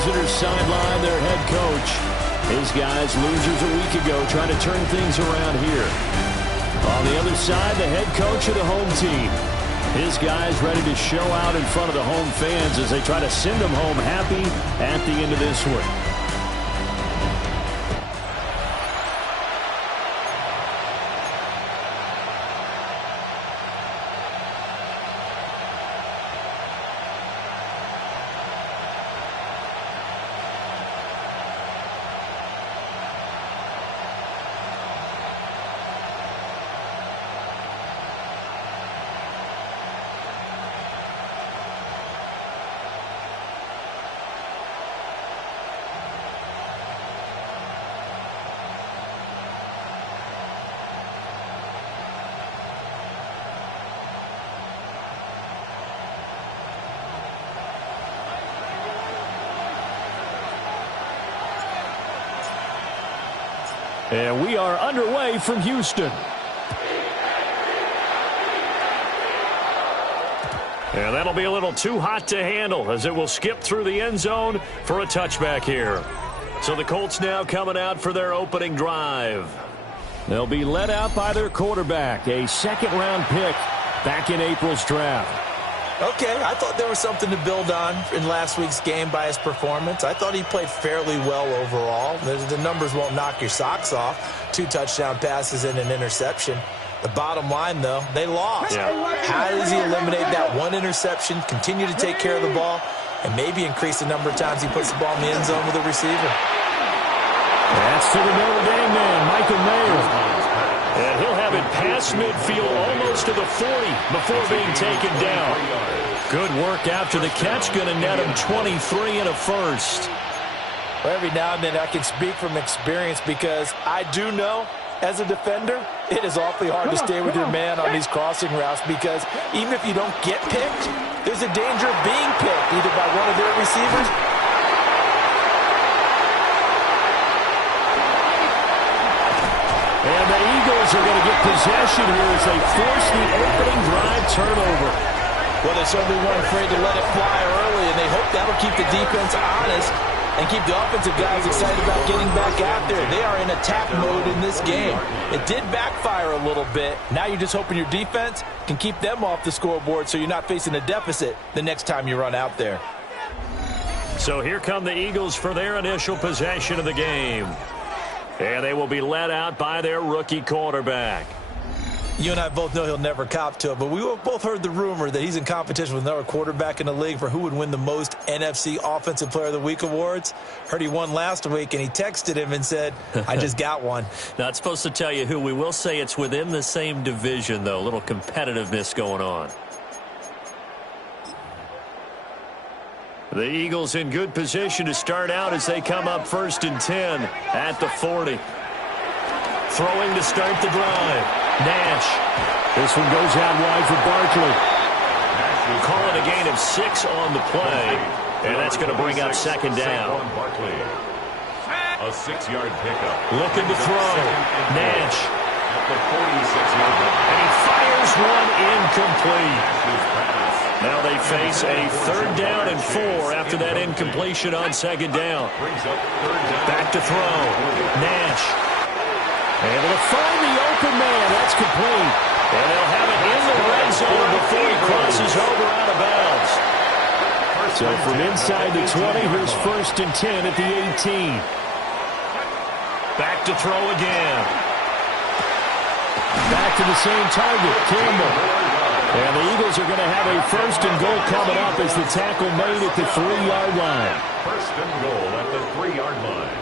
visitors sideline their head coach. His guys losers a week ago trying to turn things around here. On the other side, the head coach of the home team. His guys ready to show out in front of the home fans as they try to send them home happy at the end of this one. And we are underway from Houston. And that'll be a little too hot to handle as it will skip through the end zone for a touchback here. So the Colts now coming out for their opening drive. They'll be led out by their quarterback, a second-round pick back in April's draft. Okay, I thought there was something to build on in last week's game by his performance. I thought he played fairly well overall. The numbers won't knock your socks off. 2 touchdown passes and an interception. The bottom line, though, they lost. Yeah. How does he eliminate that one interception, continue to take care of the ball, and maybe increase the number of times he puts the ball in the end zone with a receiver? That's to the Notre Dame man, Michael Mayer. And he'll have it past midfield almost to the 40 before being taken down. Good work after the catch, going to net him 23 and a first. Well, every now and then I can speak from experience because I do know as a defender it is awfully hard to stay with your man on these crossing routes because even if you don't get picked, there's a danger of being picked either by one of their receivers. And the Eagles are going to get possession here as they force the opening drive turnover. Well, they certainly weren't afraid to let it fly early, and they hope that'll keep the defense honest and keep the offensive guys excited about getting back out there. They are in attack mode in this game. It did backfire a little bit. Now you're just hoping your defense can keep them off the scoreboard so you're not facing a deficit the next time you run out there. So here come the Eagles for their initial possession of the game. And they will be led out by their rookie quarterback. You and I both know he'll never cop to it, but we both heard the rumor that he's in competition with another quarterback in the league for who would win the most NFC Offensive Player of the Week awards. Heard he won last week, and he texted him and said, I just got one. Not supposed to tell you who. We will say it's within the same division, though. A little competitiveness going on. The Eagles in good position to start out as they come up 1st and 10 at the 40. Throwing to start the drive. Nash. This one goes out wide for Barkley. Call it a gain of 6 on the play. And that's going to bring up 2nd down. A 6-yard pickup. Looking to throw. Nash. At the 46-yard line. And he fires one incomplete. Now they face a 3rd down and 4 after that incompletion on 2nd down. Back to throw. Nash. Able to find the open man. That's complete. And they'll have it in the red zone before he crosses over out of bounds. So from inside the 20, here's 1st and 10 at the 18. Back to throw again. Back to the same target, Campbell. And the Eagles are going to have a 1st and goal coming up as the tackle made at the 3-yard line. 1st and goal at the 3-yard line.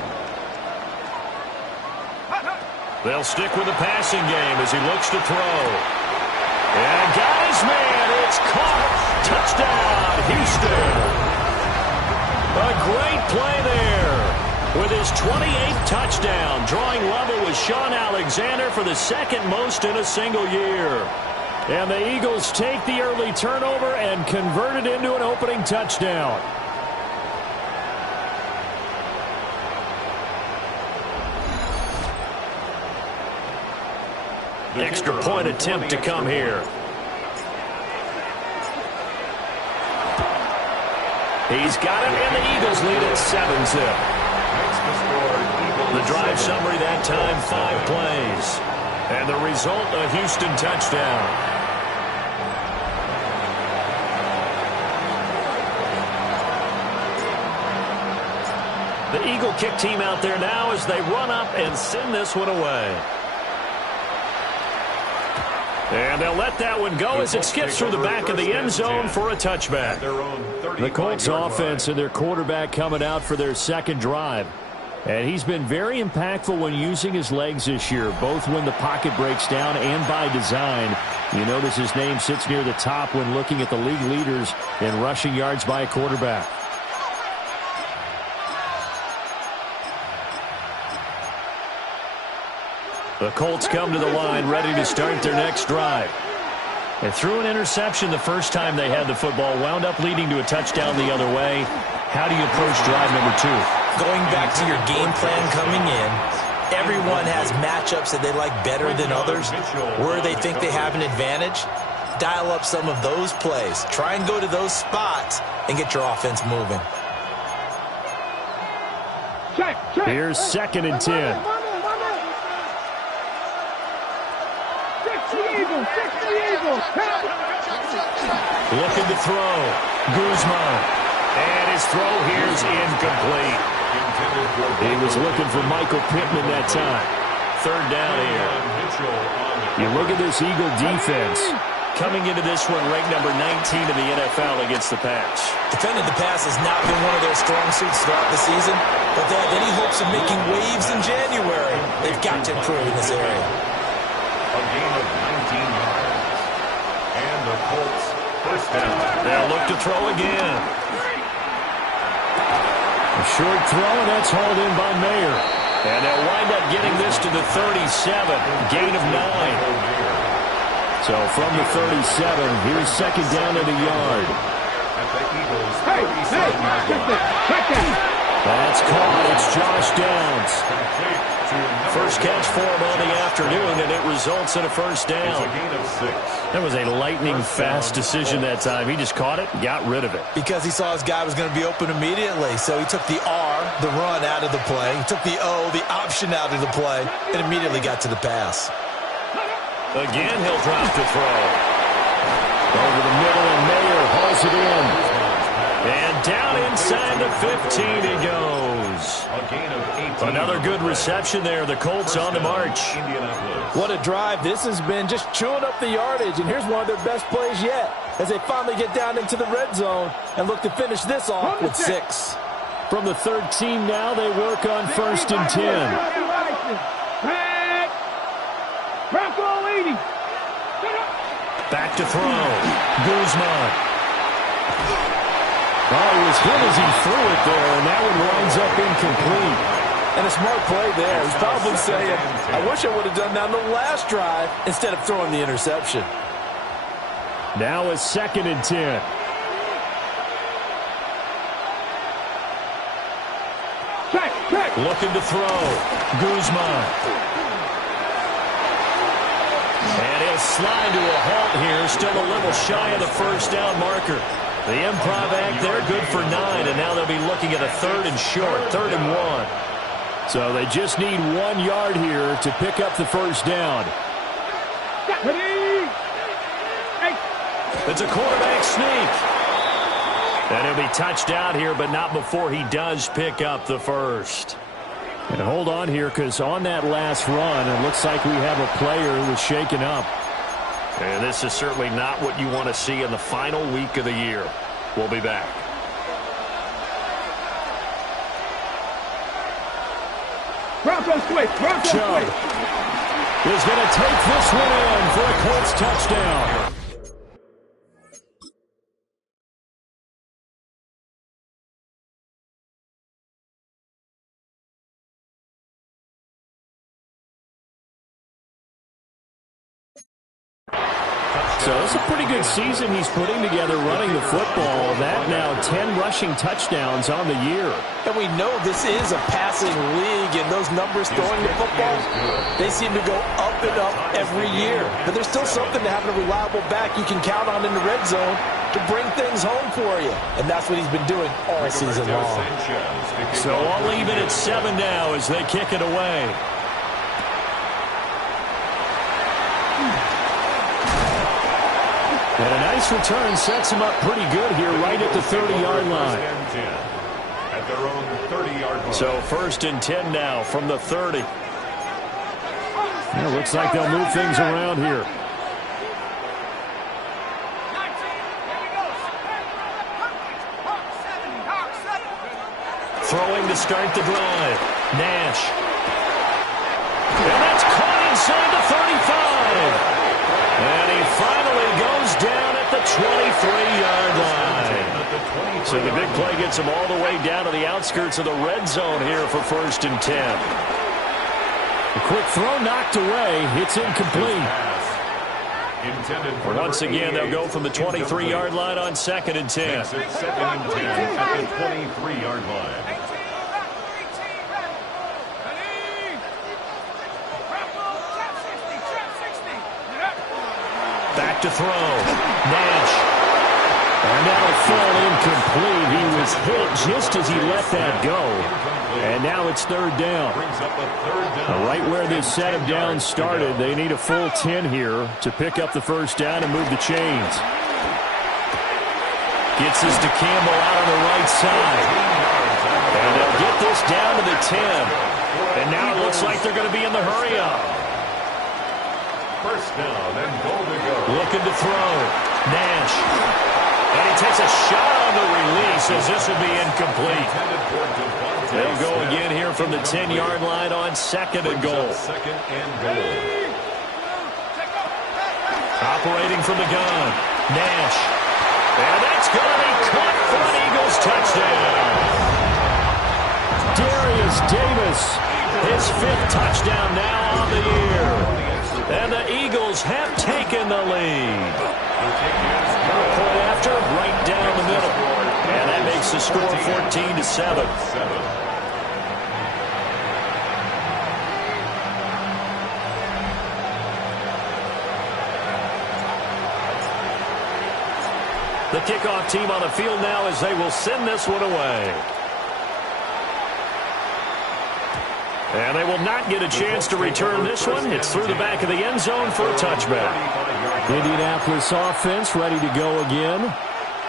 They'll stick with the passing game as he looks to throw. And got his man. It's caught. Touchdown, Houston. A great play there. With his 28th touchdown, drawing level with Sean Alexander for the 2nd most in a single year. And the Eagles take the early turnover and convert it into an opening touchdown. Extra point attempt to come here. He's got it, and the Eagles lead at 7-zip. The drive summary that time, 5 plays. And the result, a Houston touchdown. The Eagle kick team out there now as they run up and send this one away. And they'll let that one go as it skips through the back of the end zone for a touchback. The Colts offense and their quarterback coming out for their second drive. And he's been very impactful when using his legs this year, both when the pocket breaks down and by design. You notice his name sits near the top when looking at the league leaders in rushing yards by a quarterback. The Colts come to the line ready to start their next drive. They threw an interception the first time they had the football, wound up leading to a touchdown the other way. How do you approach drive number 2? Going back to your game plan coming in, everyone has matchups that they like better than others. Where they think they have an advantage, dial up some of those plays. Try and go to those spots and get your offense moving. Here's 2nd and 10. Looking to throw. Guzman. And his throw here's incomplete. He was looking for Michael Pittman that time. 3rd down here. You look at this Eagle defense. Coming into this one, ranked number 19 in the NFL against the pass. Defending the pass has not been one of their strong suits throughout the season, but they have any hopes of making waves in January. They've got to improve in this area. A gain of 19 yards. And the Colts first down. They'll look to throw again. A short throw, and that's hauled in by Mayer. And they'll wind up getting this to the 37. Gain of 9. So from the 37, here's 2nd down at a yard. At the Eagles' 37-yard line. That's caught. It's Josh Downs. First catch for him on the afternoon, and it results in a first down. It's a gain of 6. That was a lightning-fast decision that time. He just caught it, got rid of it. Because he saw his guy was going to be open immediately, so he took the R, the run, out of the play. He took the O, the option, out of the play, and immediately got to the pass. Again, he'll drop to throw. Over the middle, and Mayer hauls it in. And down inside the 15 he goes. A gain of 18. Another good reception there. The Colts on the march. What a drive. This has been just chewing up the yardage, and here's one of their best plays yet as they finally get down into the red zone and look to finish this off with 6. From the 13 now, they work on 1st and 10. Back to throw. Guzman. Oh, he was hit as he threw it there, and that one winds up incomplete. And a smart play there. He's probably saying, I wish I would have done that on the last drive instead of throwing the interception. Now it's 2nd and 10. Looking to throw. Guzman. And he'll slide to a halt here. Still a little shy of the first down marker. The improv act there, good for 9, and now they'll be looking at a 3rd and short, 3rd and 1. So they just need 1 yard here to pick up the first down. It's a quarterback sneak. And he'll be touched out here, but not before he does pick up the first. And hold on here, because on that last run, it looks like we have a player who was shaken up. And this is certainly not what you want to see in the final week of the year. We'll be back. Chubb is going to take this one in for a Colts touchdown. so. It's a pretty good season he's putting together running the football. That now 10 rushing touchdowns on the year. And we know this is a passing league, and those numbers throwing the football, they seem to go up and up every year. But there's still something to having a reliable back you can count on in the red zone to bring things home for you. And that's what he's been doing all season long. So I'll leave it at 7 now as they kick it away. And a nice return sets him up pretty good here right at the 30-yard line. At their own 30-yard line. So 1st and 10 now from the 30. Yeah, looks like they'll move things around here. Throwing to start the drive. Nash. And that's caught inside the 35. And he finally goes down at the 23-yard line. So the big play gets him all the way down to the outskirts of the red zone here for 1st and 10. A quick throw knocked away. It's incomplete. Once again, they'll go from the 23-yard line on 2nd and 10. 2nd and 10 at the 23-yard line. Back to throw. Nash. And that'll fall incomplete. He was hit just as he let that go. And now it's 3rd down. Right where this set of downs started, they need a full 10 here to pick up the 1st down and move the chains. Gets this to Campbell out on the right side. And they'll get this down to the 10. And now it looks like they're going to be in the hurry-up. 1st down and goal to go. Looking to throw. Nash. And he takes a shot on the release as this will be incomplete. They'll go again here from the 10-yard line on 2nd and goal. 2nd and goal. Operating from the gun. Nash. And that's going to be caught for an Eagles touchdown. Darius Davis, his 5th touchdown now on the year. And the Eagles have taken the lead. Point after, right down the middle. And that makes the score 14-7. The kickoff team on the field now as they will send this one away. And they will not get a chance to return this one. It's through the back of the end zone for a touchback. Indianapolis offense ready to go again.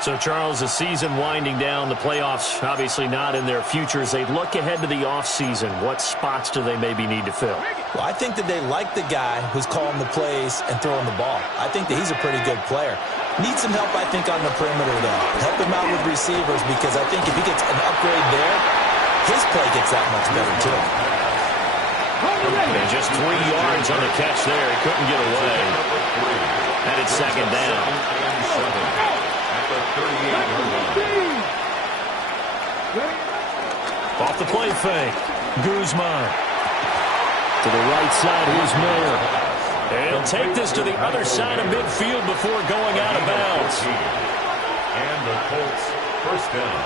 So, Charles, the season winding down, the playoffs obviously not in their futures. They look ahead to the offseason. What spots do they maybe need to fill? Well, I think that they like the guy who's calling the plays and throwing the ball. I think that he's a pretty good player. Needs some help, I think, on the perimeter, though. Help him out with receivers because I think if he gets an upgrade there, his play gets that much better, too. And just 3 yards on the catch there. He couldn't get away. And it's 2nd down. Off the play fake. Guzman. To the right side, here's Mayer. And he'll take this to the other side of midfield before going out of bounds. And the Colts 1st down.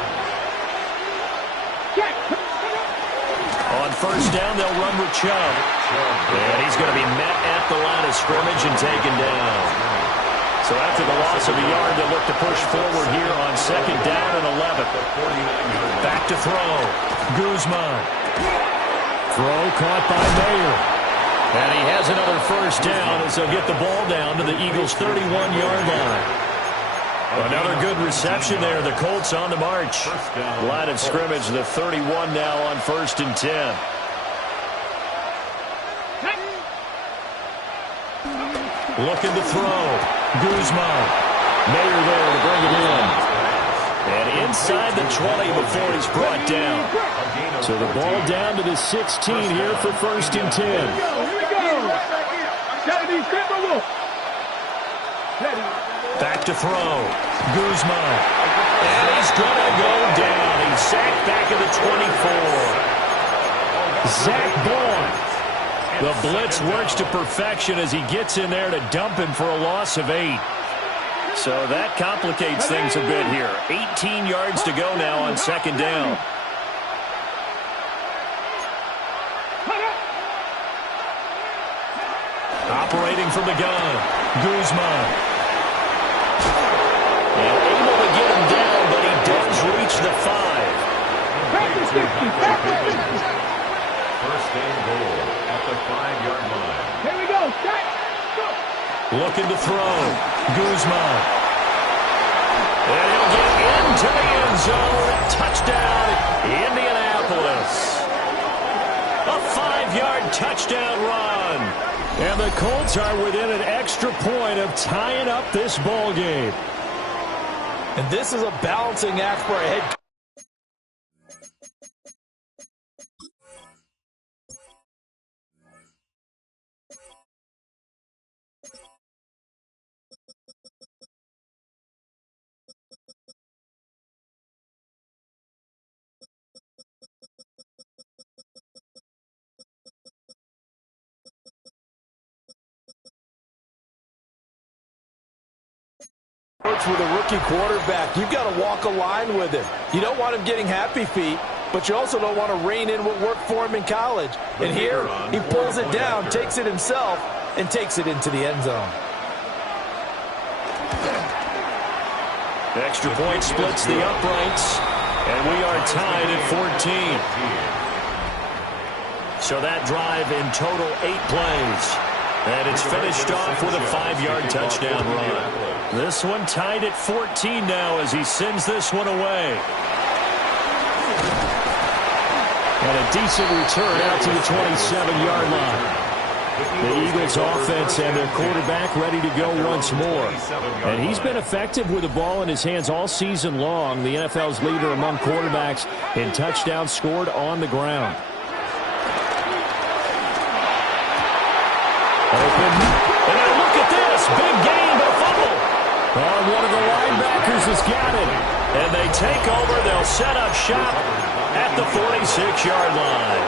On 1st down, they'll run with Chubb. And he's going to be met at the line of scrimmage and taken down. So after the loss of a yard, they'll look to push forward here on 2nd down and 11. Back to throw. Guzman. Throw caught by Mayer. And he has another 1st down as they'll get the ball down to the Eagles' 31-yard line. Another good reception there. The Colts on the march. Line of scrimmage, the 31 now on 1st and 10. Looking to throw. Guzman. Mayer there to bring it in. And inside the 20 before he's brought down. So the ball down to the 16 here for 1st and 10. Back to throw. Guzman. And he's going to go down. He's sacked back at the 24. Zach Bourne. The blitz works to perfection as he gets in there to dump him for a loss of 8. So that complicates things a bit here. 18 yards to go now on second down. Operating from the gun, Guzman. And able to get him down, but he does reach the 5. First and goal at the 5-yard line. Here we go. Set. Go. Looking to throw. Guzman. And he'll get into the end zone. Touchdown, Indianapolis. A 5-yard touchdown run. And the Colts are within an extra point of tying up this ball game. And this is a balancing act for a head coach. With a rookie quarterback, you've got to walk a line with him. You don't want him getting happy feet, but you also don't want to rein in what worked for him in college. And here, he pulls it down, takes it himself, and takes it into the end zone. The extra point splits the uprights, and we are tied at 14. So that drive in total 8 plays. And it's finished off with a 5-yard touchdown run. This one tied at 14 now as he sends this one away. And a decent return out to the 27-yard line. The Eagles offense and their quarterback ready to go once more. And he's been effective with the ball in his hands all season long. The NFL's leader among quarterbacks in touchdowns scored on the ground. Open. And now look at this. Big gain, but a fumble. Oh, one of the linebackers has got it. And they take over. They'll set up shop at the 46-yard line.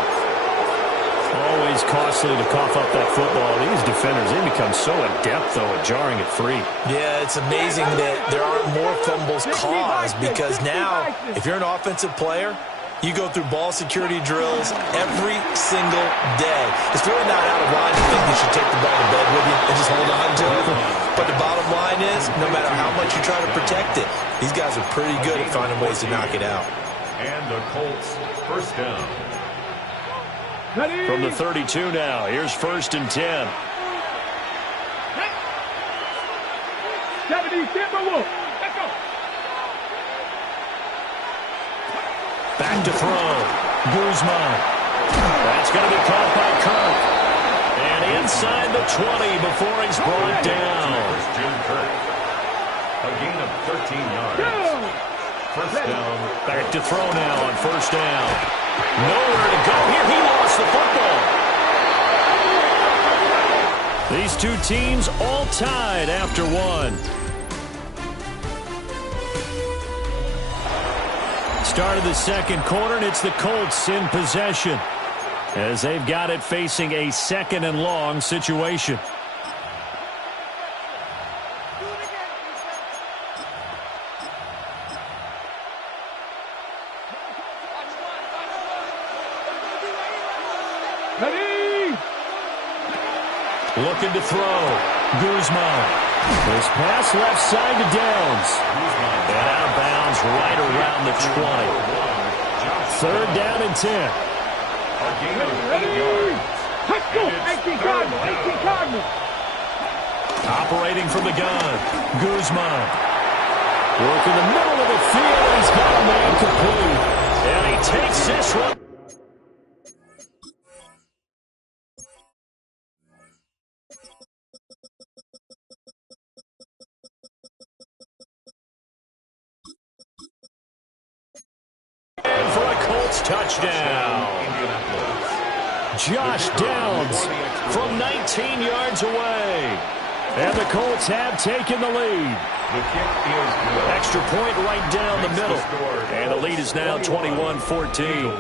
Always costly to cough up that football. These defenders, they become so adept, though, at jarring it free. Yeah, it's amazing that there aren't more fumbles caused because now, if you're an offensive player, you go through ball security drills every single day. It's really not out of line to think you should take the ball to bed with you and just hold on to it. But the bottom line is, no matter how much you try to protect it, these guys are pretty good at finding ways to knock it out. And the Colts first down. From the 32 now, here's 1st and 10. 70, Timber Wolf. Let's go. Back to throw. Guzman. That's going to be caught by Kirk. And inside the 20 before he's brought down. Jim Kirk. A gain of 13 yards. First down. Back to throw now on 1st down. Nowhere to go here. He lost the football. These two teams all tied after one. Start of the second quarter, and it's the Colts in possession as they've got it facing a 2nd and long situation. Looking to throw. Guzman. His pass left side to Downs. And out of bounds right around the 20. 3rd down and 10. A gain of 8 yards. Let's go. 18 Cardinals. 18 Cardinals. Operating from the gun. Guzman. Work in the middle of the field. He's got a man complete. And he takes this one. Touchdown. Josh Downs from 19 yards away. And the Colts have taken the lead. The kick is good. Extra point right down the middle. And the lead is now 21-14. 14.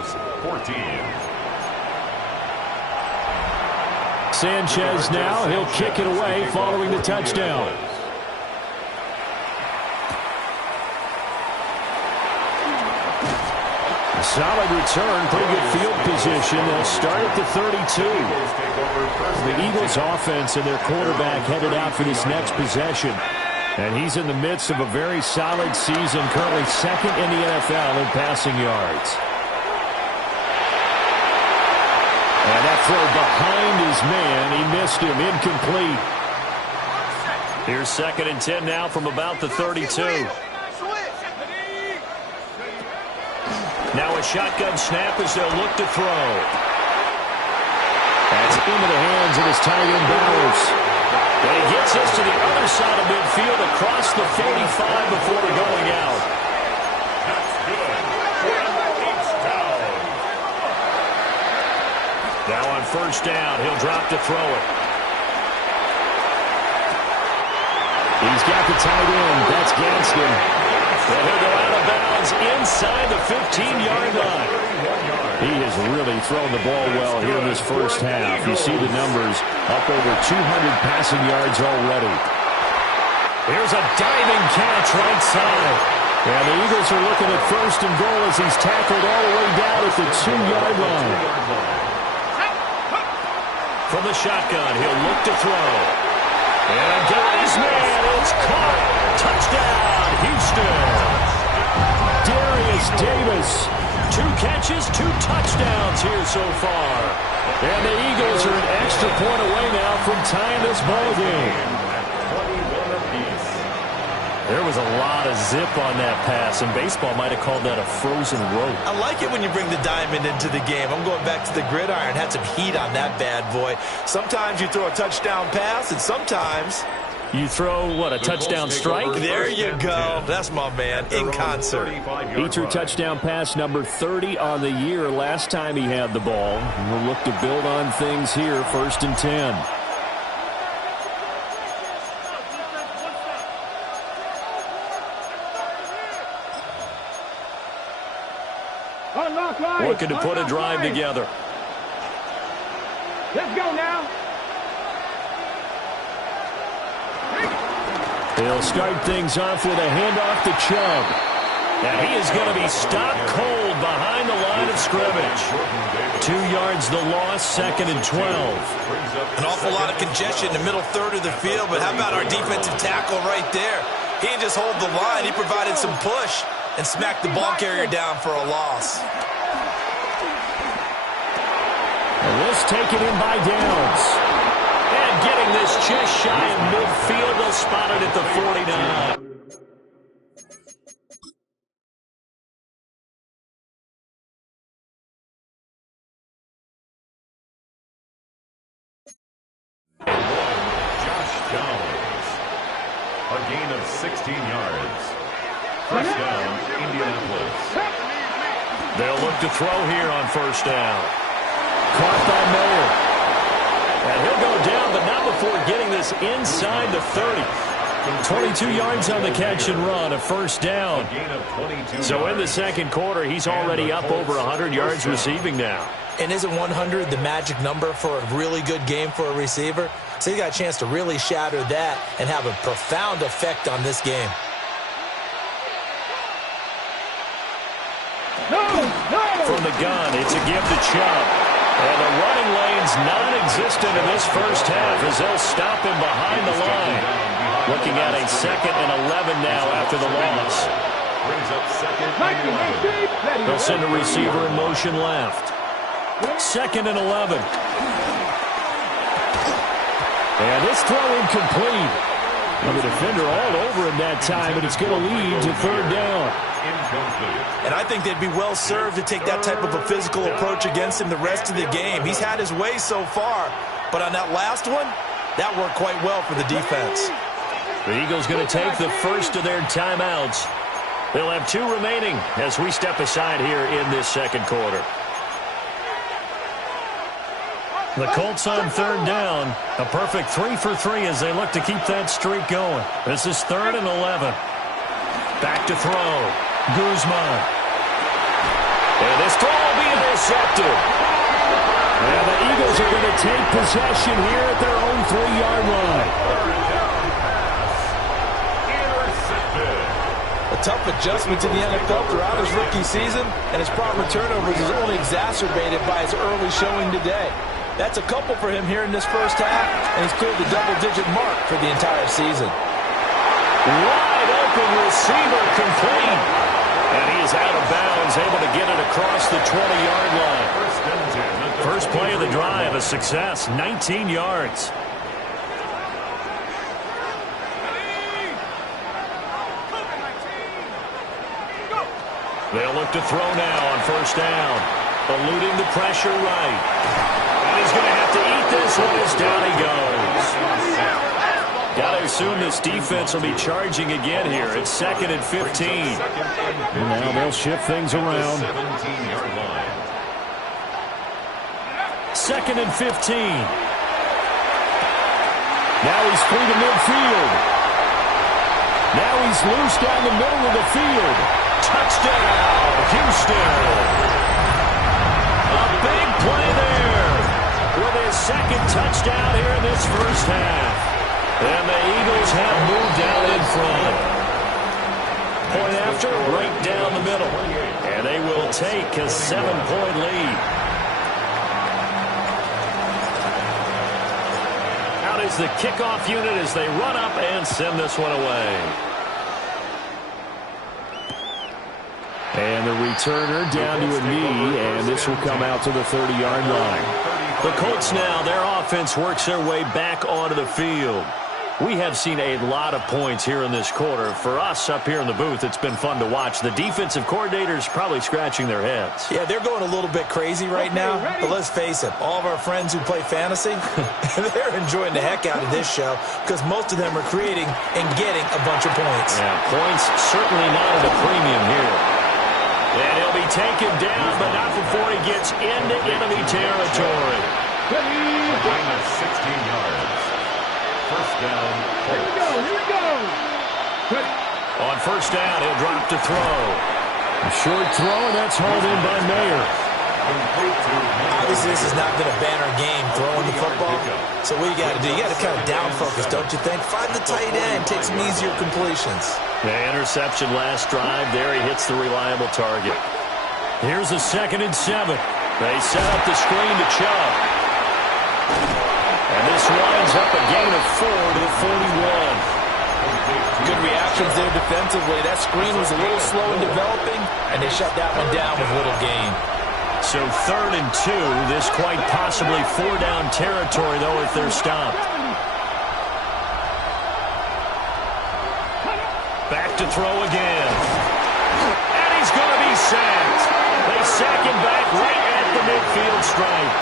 Sanchez now, he'll kick it away following the touchdown. solid return, pretty good field position. They'll start at the 32. The Eagles offense and their quarterback headed out for this next possession. And he's in the midst of a very solid season, currently second in the NFL in passing yards. And that throw behind his man, he missed him, incomplete. Here's 2nd and 10 now from about the 32. Now a shotgun snap as they'll look to throw. That's into the hands of his tight end Bowers. And he gets this to the other side of midfield across the 45 before going out. Now on 1st down, he'll drop to throw it. He's got the tight end. That's Gadsden. And he'll go out of bounds inside the 15-yard line. He has really thrown the ball well here in this first half. You see the numbers, up over 200 passing yards already. Here's a diving catch right side. And the Eagles are looking at 1st and goal as he's tackled all the way down at the 2-yard line. From the shotgun, he'll look to throw. And got his man. It's caught. Touchdown, Houston. Darius Davis. 2 catches, 2 touchdowns here so far. And the Eagles are an extra point away now from tying this ball game. There was a lot of zip on that pass, and baseball might have called that a frozen rope. I like it when you bring the diamond into the game. I'm going back to the gridiron. Had some heat on that bad boy. Sometimes you throw a touchdown pass, and sometimes you throw, what, a touchdown strike? There you go. That's my man, in concert. He threw touchdown pass number 30 on the year last time he had the ball. We'll look to build on things here, 1st and 10. Looking to put a drive together. Let's go now. He'll start things off with a handoff to Chubb. And he is going to be stopped cold behind the line of scrimmage. 2 yards the loss, 2nd and 12. An awful lot of congestion in the middle third of the field, but how about our defensive tackle right there? He didn't just hold the line, he provided some push and smacked the ball carrier down for a loss. And this taken in by Downs. And getting this just shy of midfield, they'll spot it at the 49. Josh Downs. A gain of 16 yards. 1st down, Indianapolis. They'll look to throw here on 1st down. Caught by Mayer. And he'll go down, but not before getting this inside the 30. 22 yards on the catch and run, a 1st down. So in the 2nd quarter, he's already up over 100 yards receiving now. And isn't 100 the magic number for a really good game for a receiver? So he got a chance to really shatter that and have a profound effect on this game. From the gun, it's a give to Chubb. And the running lane's non-existent in this first half as they'll stop him behind the line. Looking at a 2nd and 11 now after the loss. They'll send a receiver in motion left. 2nd and 11. And this throw incomplete. And the defender all over him that time, and it's going to lead to 3rd down. And I think they'd be well served to take that type of a physical approach against him the rest of the game. He's had his way so far, but on that last one, that worked quite well for the defense. The Eagles going to take the first of their timeouts. They'll have 2 remaining as we step aside here in this 2nd quarter. The Colts on 3rd down. A perfect 3 for 3 as they look to keep that streak going. This is 3rd and 11. Back to throw. Guzman. And this throw will be intercepted. And the Eagles are going to take possession here at their own 3-yard line. A tough adjustment to the NFL throughout his rookie season, and his problem with turnovers is only exacerbated by his early showing today. That's a couple for him here in this first half, and he's cleared the double-digit mark for the entire season. Wide open receiver complete. And he is out of bounds, able to get it across the 20-yard line. First play of the drive, a success, 19 yards. They'll look to throw now on first down. Eluding the pressure right. And he's going to have to eat this one as down he goes. Got to assume this defense will be charging again here. It's 2nd and 15. And now they'll shift things around. 2nd and 15. Now he's free to midfield. Now he's loose down the middle of the field. Touchdown, Houston. A big play there with his 2nd touchdown here in this first half. And the Eagles have moved out in front. Point after, right down the middle. And they will take a 7-point lead. Out is the kickoff unit as they run up and send this one away. And the returner down to a knee, and this will come out to the 30-yard line. The Colts now, their offense works their way back onto the field. We have seen a lot of points here in this quarter. For us up here in the booth, it's been fun to watch. The defensive coordinators probably scratching their heads. Yeah, they're going a little bit crazy right now. But let's face it, all of our friends who play fantasy, they're enjoying the heck out of this show because most of them are creating and getting a bunch of points. Yeah, points certainly not at a premium here. And he'll be taken down, but not before he gets into enemy territory. A gain of 16 yards. First down. Here we go. On first down, he'll drop to throw. A short throw, and that's hauled in by Mayer. Obviously, this has not been a banner game throwing the football. So what you got to do, you got to kind of down focus, don't you think? Find the tight end, take some easier completions. The interception last drive. There he hits the reliable target. Here's a 2nd and 7. They set up the screen to Chubb. And this winds up a gain of 4 to the 41. Good reactions there defensively. That screen was a little slow in developing, and they shut that one down with little gain. So 3rd and 2. This quite possibly 4-down territory, though, if they're stopped. Back to throw again. And he's going to be sacked. They sack him back right at the midfield stripe.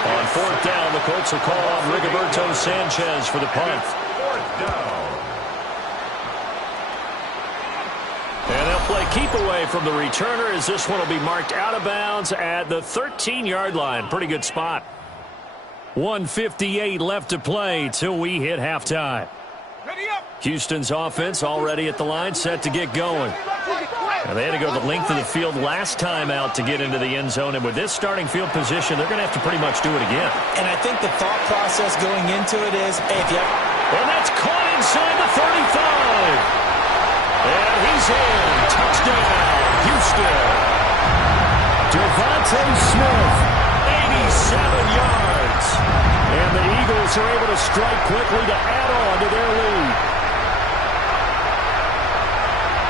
On 4th down, the Colts will call on Rigoberto Sanchez for the punt. 4th down. And they'll play keep away from the returner as this one will be marked out of bounds at the 13-yard line. Pretty good spot. 1:58 left to play till we hit halftime. Houston's offense already at the line, set to get going. Now, they had to go the length of the field last time out to get into the end zone, and with this starting field position, they're going to have to pretty much do it again. And I think the thought process going into it is, hey, if you have... And that's caught inside the 35. And he's in. Touchdown, Houston. Devontae Smith, 87 yards. And the Eagles are able to strike quickly to add on to their lead.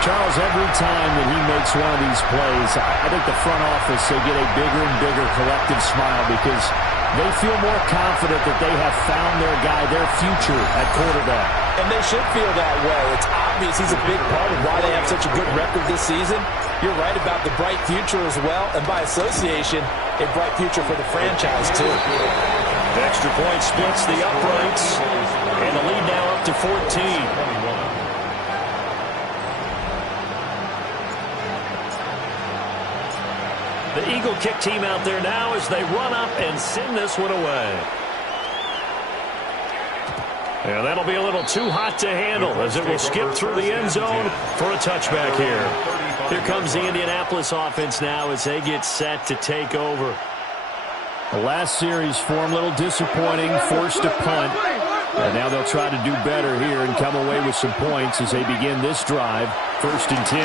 Charles, every time that he makes one of these plays, I think the front office, they get a bigger and bigger collective smile because they feel more confident that they have found their guy, their future at quarterback. And they should feel that way. It's obvious he's a big part of why they have such a good record this season. You're right about the bright future as well, and by association, a bright future for the franchise, too. The extra point splits the uprights, and the lead now up to 14. The Eagle kick team out there now as they run up and send this one away. And that'll be a little too hot to handle as it will skip through the end zone for a touchback here. Here comes the Indianapolis offense now as they get set to take over. The last series for him, a little disappointing, forced to punt. And now they'll try to do better here and come away with some points as they begin this drive. 1st and 10.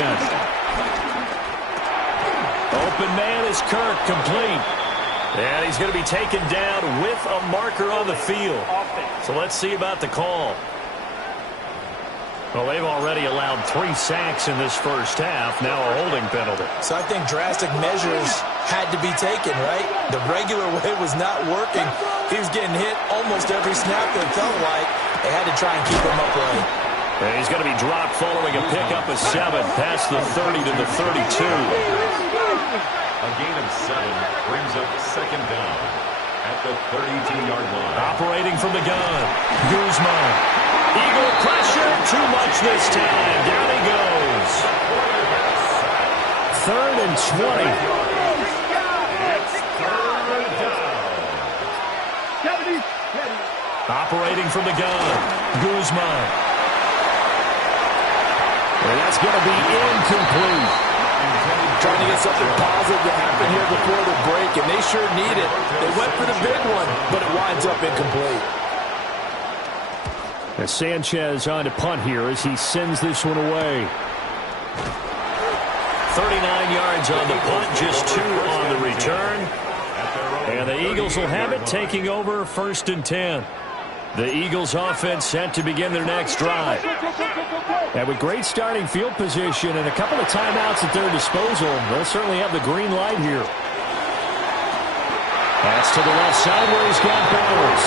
Open man is Kirk, complete. And he's going to be taken down with a marker on the field. So let's see about the call. Well, they've already allowed 3 sacks in this first half. Now a holding penalty. So I think drastic measures had to be taken, right? The regular way was not working. He was getting hit almost every snap, it felt like. They had to try and keep him upright. And he's going to be dropped following a pickup of 7 past the 30 to the 32. A gain of 7 brings up 2nd down at the 32-yard line. Operating from the gun, Guzman. Eagle pressure, too much this time. Down he goes. 3rd and 20. It's 3rd down. Operating from the gun, Guzman. And that's going to be incomplete. Trying to get something positive to happen here before the break, and they sure need it. They went for the big one, but it winds up incomplete. As Sanchez on to punt here as he sends this one away. 39 yards on the punt, just 2 on the return. And the Eagles will have it, taking over 1st and 10. The Eagles offense set to begin their next drive. And with great starting field position and a couple of timeouts at their disposal, they'll certainly have the green light here. That's to the left side where he's got Bowers.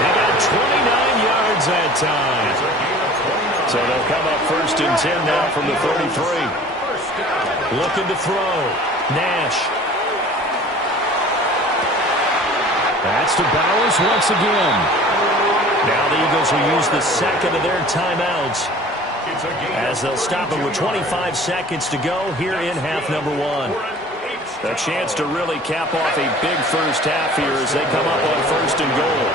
He got 29 yards that time. So they'll come up 1st and 10 now from the 33. Looking to throw. Nash. That's to Bowers once again. Now the Eagles will use the 2nd of their timeouts as they'll stop it with 25 seconds to go here in half number 1. A chance to really cap off a big first half here as they come up on 1st and goal.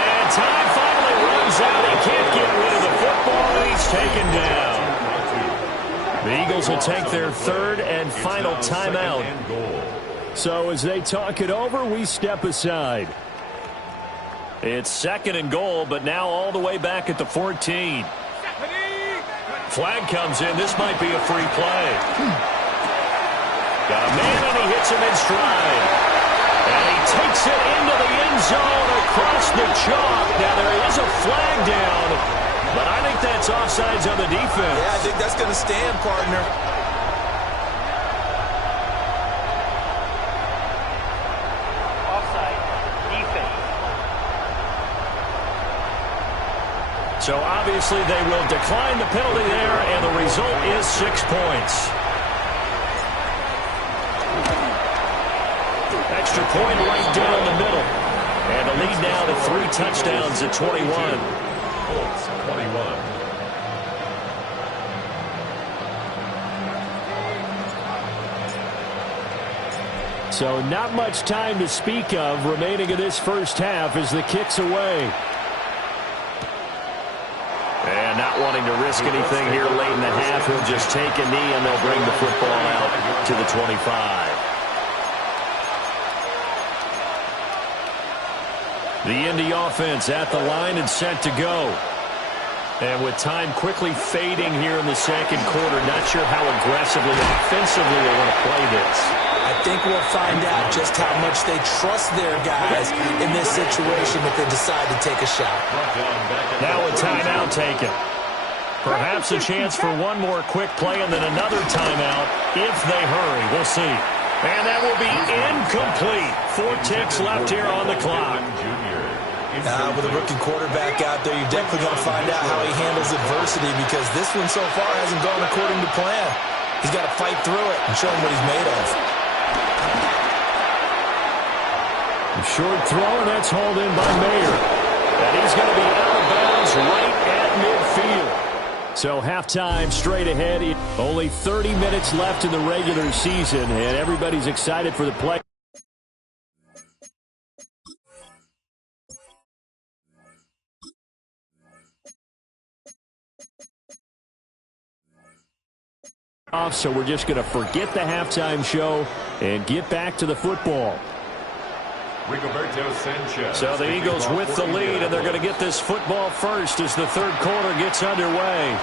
And time finally runs out. He can't get rid of the football. He's taken down. The Eagles will take their 3rd and final timeout. So as they talk it over, we step aside. It's 2nd and goal, but now all the way back at the 14. Flag comes in. This might be a free play. Got a man, and he hits him in stride. And he takes it into the end zone across the chalk. Now there is a flag down, but I think that's offsides on the defense. Yeah, I think that's going to stand, partner. So obviously they will decline the penalty there, and the result is 6 points. Extra point right down the middle. And a lead now to 3 touchdowns at 21. Colts 21. So not much time to speak of remaining in this first half as the kick's away. And not wanting to risk anything here late in the half, he'll just take a knee and they'll bring the football out to the 25. The Indy offense at the line and set to go. And with time quickly fading here in the second quarter, not sure how aggressively, offensively they want to play this. I think we'll find out just how much they trust their guys in this situation if they decide to take a shot. Now a timeout taken. Perhaps a chance for one more quick play and then another timeout if they hurry. We'll see. And that will be incomplete. 4 ticks left here on the clock. With a rookie quarterback out there, you're definitely going to find out how he handles adversity because this one so far hasn't gone according to plan. He's got to fight through it and show him what he's made of. A short throw, and that's hauled in by Mayer. And he's going to be out of bounds right at midfield. So halftime straight ahead. Only 30 minutes left in the regular season, and everybody's excited for the play. So we're just going to forget the halftime show and get back to the football. So the Eagles with the lead, and they're going to get this football first as the third quarter gets underway.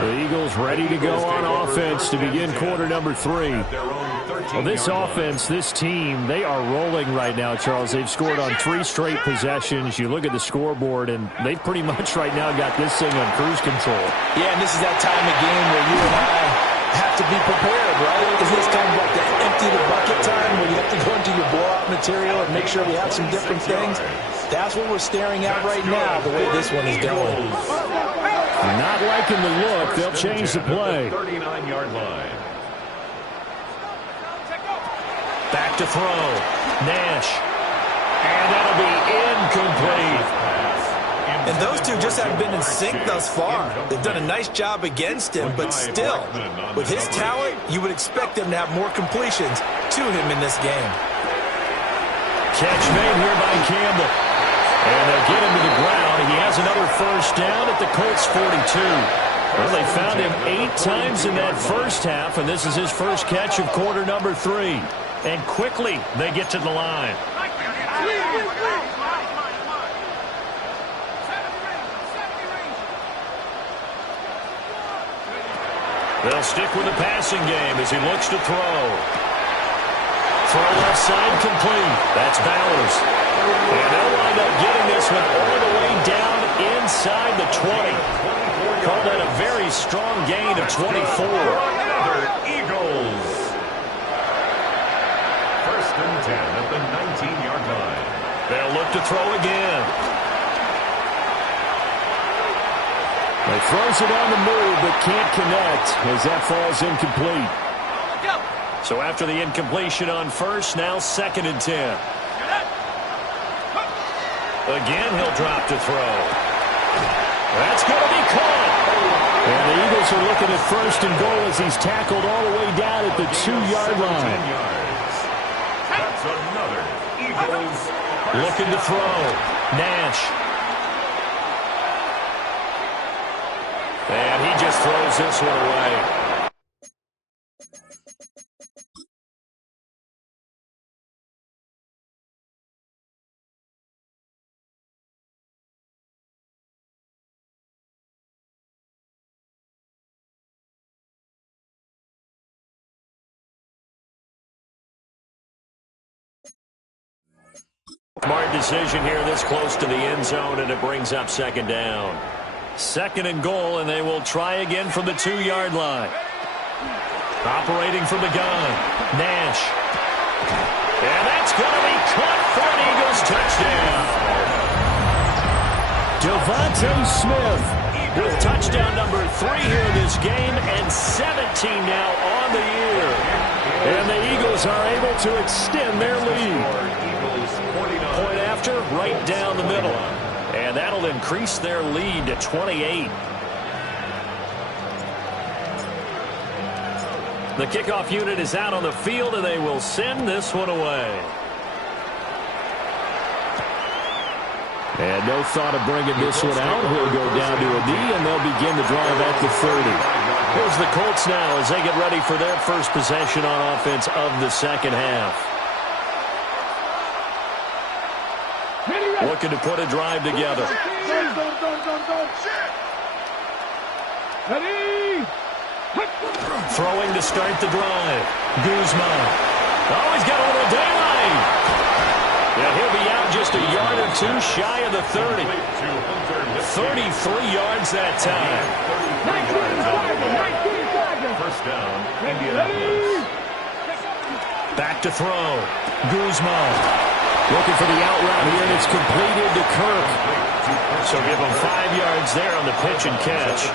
The Eagles ready to go on offense to begin quarter number 3. Well, this offense, this team, they are rolling right now, Charles. They've scored on 3 straight possessions. You look at the scoreboard, and they've pretty much right now got this thing on cruise control. Yeah, and this is that time of game where you and I have to be prepared, right? Isn't this kind of like the empty the bucket time where you have to go into your blowout material and make sure we have some different things? That's what we're staring at right now, the way this one is going. Not liking the look. They'll change the play. 39-yard line. Back to throw. Nash. And that'll be incomplete. And those two just haven't been in sync thus far. They've done a nice job against him, but still, with his talent, you would expect them to have more completions to him in this game. Catch made here by Campbell. And they'll get him to the ground. He has another first down at the Colts 42. Well, they found him 8 times in that first half, and this is his first catch of quarter number 3. And quickly, they get to the line. They'll stick with the passing game as he looks to throw. Throw left side complete. That's Bowers. And they'll wind up getting this one all the way down inside the 20. Call that a very strong gain of 24. Another Eagles. First and 10 at the 19-yard line. They'll look to throw again. He throws it on the move, but can't connect as that falls incomplete. So after the incompletion on first, now second and 10. Again, he'll drop to throw. That's going to be caught. And the Eagles are looking at first and goal as he's tackled all the way down at the 2-yard line. That's another Eagles. Looking to throw. Nash. And he just throws this one away. Smart decision here this close to the end zone, and it brings up second down. Second and goal, and they will try again from the 2-yard line. Operating from the gun, Nash. And that's going to be caught for an Eagles touchdown. Devontae Smith with touchdown number 3 here in this game, and 17 now on the year. And the Eagles are able to extend their lead. Point after, right down the middle. And that'll increase their lead to 28. The kickoff unit is out on the field, and they will send this one away. And no thought of bringing this one out. He'll go down to a knee, and they'll begin the drive at the 30. Here's the Colts now as they get ready for their first possession on offense of the second half. Looking to put a drive together. Throwing to start the drive. Guzman. Oh, he's got a little daylight. Yeah, he'll be out just a yard or 2 shy of the 30. 33 yards that time. First down, Indianapolis. Back to throw. Guzman. Looking for the out route here, and it's completed to Kirk. So give him 5 yards there on the pitch and catch.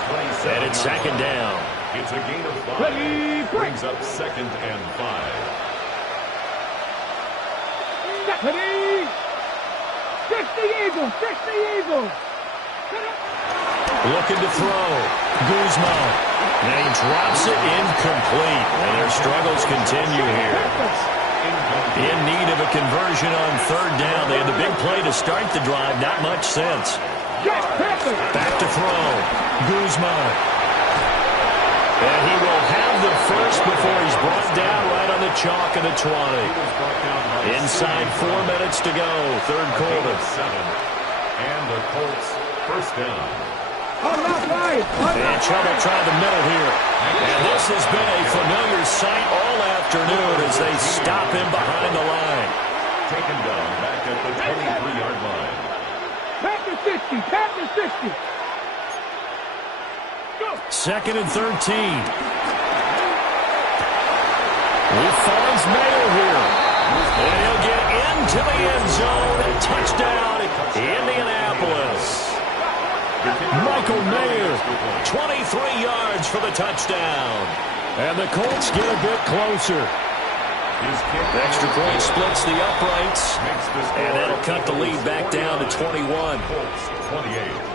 And it's second down. It's a gain of 5. Brings up second and 5. Looking to throw. Guzman. And he drops it incomplete. And their struggles continue here. In need of a conversion on third down. They had the big play to start the drive. Not much sense. Back to throw. Guzman. And he will have the first before he's brought down right on the chalk of the 20. Inside 4 minutes to go, third quarter. 7. And the Colts first down. And trouble trying the middle here. And this has been a familiar sight all afternoon as they stop him behind the line. Taken down back at the 23-yard line. Tap the 60. Tap the 60. Second and 13. He finds Mayo here. And he'll get into the end zone. Touchdown, Indianapolis. Michael Mayer, 23 yards for the touchdown. And the Colts get a bit closer. The extra point splits the uprights. And that'll cut the lead back down to 21. 28.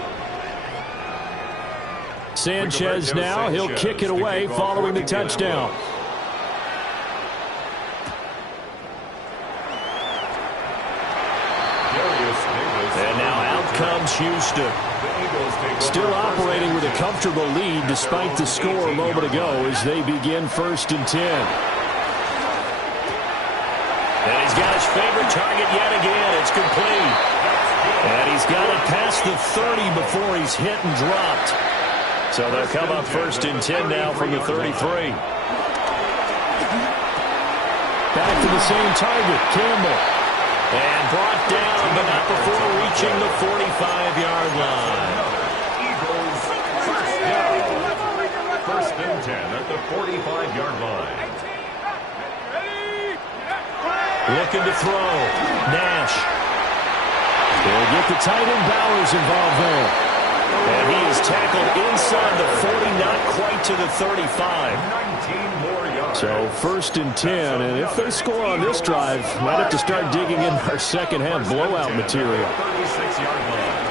Sanchez now, he'll kick it away following the touchdown. And now out comes Houston. Still operating with a comfortable lead despite the score a moment ago as they begin first and 10. And he's got his favorite target yet again. It's complete. And he's got it past the 30 before he's hit and dropped. So they'll come up first and 10 now from the 33. Back to the same target, Campbell. And brought down, but not before reaching the 45-yard line. Eagles first down. First and 10 at the 45-yard line. Looking to throw. Nash. They'll get the tight end Bowers involved there. And he is tackled inside the 40, not quite to the 35. 19 more yards. So first and 10, and if they score on this drive, might have to start digging in our second half blowout material. 36-yard line.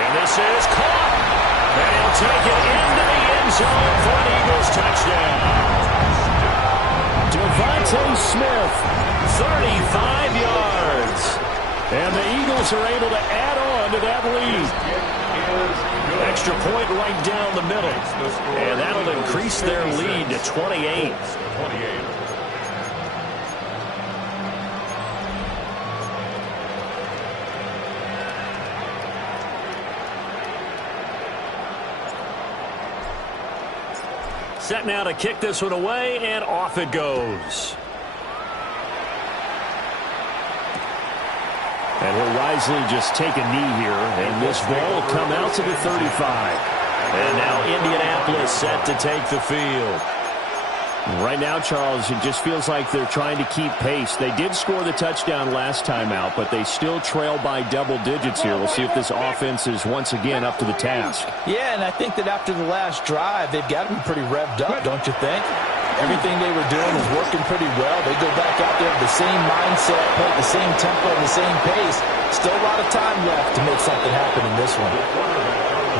And this is caught. And he'll take it into the end zone for an Eagles touchdown. Devontae Smith, 35 yards. And the Eagles are able to add on to that lead. Extra point right down the middle. And that'll increase their lead to 28. Set now to kick this one away, and off it goes. And he'll wisely just take a knee here, and this ball will come out to the 35. And now Indianapolis set to take the field. Right now, Charles, it just feels like they're trying to keep pace. They did score the touchdown last time out, but they still trail by double digits here. We'll see if this offense is once again up to the task. Yeah, and I think that after the last drive, they've got to be pretty revved up, don't you think? Everything they were doing is working pretty well. They go back out there with the same mindset, play at the same tempo, and the same pace. Still a lot of time left to make something happen in this one.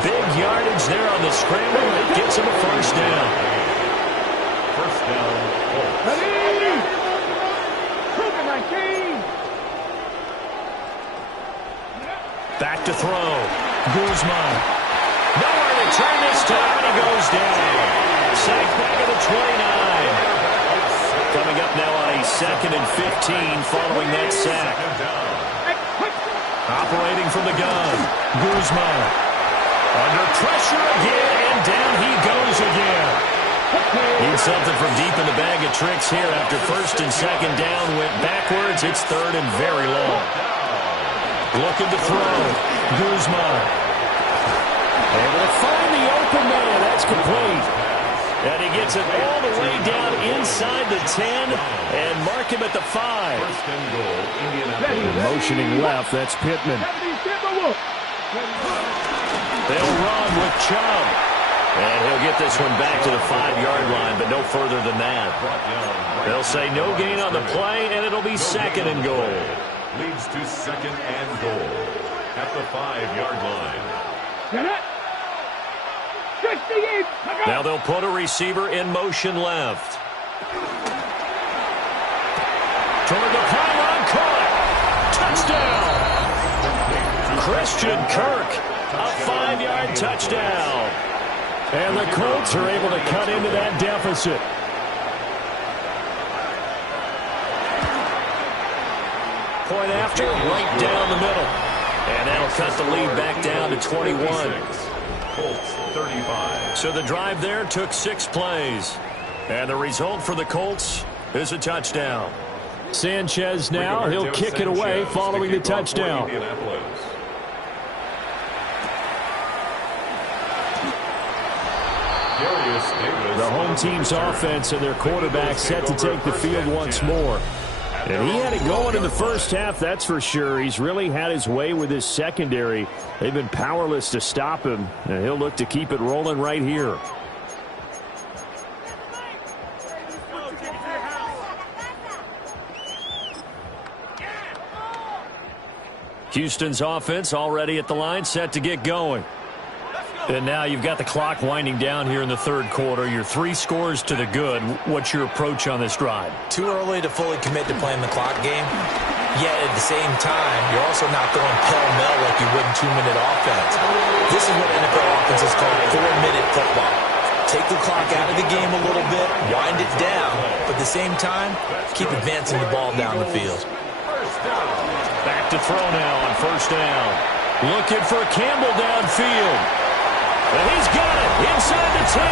Big yardage there on the scramble. It gets him a first down. First down. Ready? Cougar 19. Back to throw. Guzman. Nowhere to turn this time, and he goes down. Sacked back at the 29. Coming up now on a 2nd and 15 following that sack. Operating from the gun. Guzman. Under pressure again, and down he goes again. Need something from deep in the bag of tricks here after first and second down went backwards. It's third and very long. Looking to throw. Guzman. Able to find the open man. That's complete. And he gets it all the way down inside the 10 and mark him at the 5. First and goal, Indianapolis. Motioning left, that's Pittman. They'll run with Chubb. And he'll get this one back to the 5-yard line, but no further than that. They'll say no gain on the play, and it'll be second and goal. Leads to second and goal at the 5-yard line. Now they'll put a receiver in motion left. Toward the pylon, caught. Touchdown! Christian Kirk, a 5-yard touchdown. And the Colts are able to cut into that deficit. Point after, right down the middle. And that'll cut the lead back down to 21. Colts 35. So the drive there took 6 plays. And the result for the Colts is a touchdown. Sanchez now, he'll kick it away following the touchdown. The home team's offense and their quarterback set to take the field once more. And he had it going in the first half, that's for sure. He's really had his way with his secondary. They've been powerless to stop him, and he'll look to keep it rolling right here. Houston's offense already at the line, set to get going. And now you've got the clock winding down here in the third quarter. You're 3 scores to the good. What's your approach on this drive? Too early to fully commit to playing the clock game. Yet at the same time, you're also not going pell-mell like you would in 2-minute offense. This is what NFL offenses call 4-minute football. Take the clock out of the game a little bit, wind it down, but at the same time, keep advancing the ball down the field. Back to throw now on first down. Looking for Campbell downfield. And he's got it inside the 10.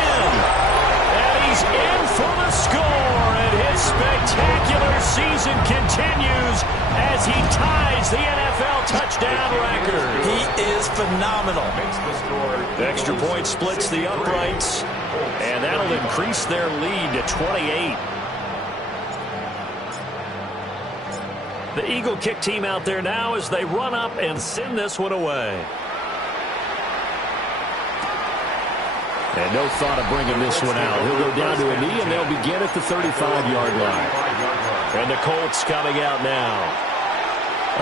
And he's in for the score. And his spectacular season continues as he ties the NFL touchdown record. He is phenomenal. Extra point splits the uprights. And that'll increase their lead to 28. The Eagle kick team out there now as they run up and send this one away. And no thought of bringing this one out. He'll go down to a knee, and they'll begin at the 35-yard line. And the Colts coming out now.